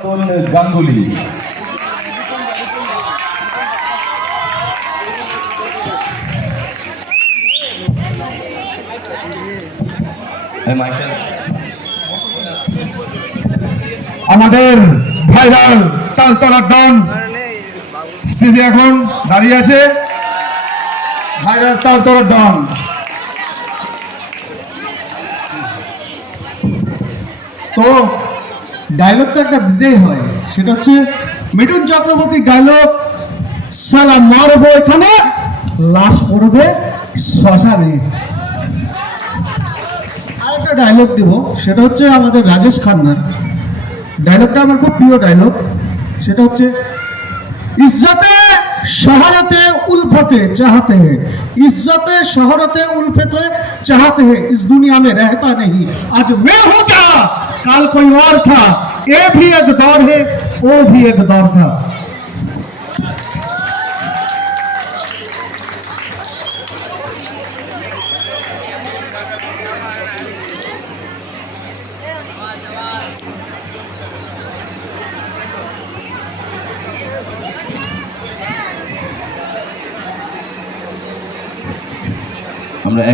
গাঙ্গুলি? আমাদের ভাইরাল তালতলার ডন স্টেজে এখন দাঁড়িয়ে আছে। ভাইরাল তালতলার ডন তো ডায়লগ তো একটা দিতেই হয়। সেটা হচ্ছে মিঠুন চক্রবর্তী ডায়লগ সালা মারবো এখানে, লাশ পড়বে শ্মশানে। আরেকটা ডায়লগ দেব, সেটা হচ্ছে আমাদের রাজেশ খান্নার। ডায়লগটা আমার খুব প্রিয় ডায়লগ সেটা হচ্ছে, ইজ্জতে শহরতে উল্ফতে চাহাতে হে ইজ্জতে শহরতে উলফেতে চাহাতে হে ইস দুনিয়া মে রহতা নেই আজ মে হো যা हाल कोई और था, ये भी एक दौर है, वो भी एक दौर था। हमने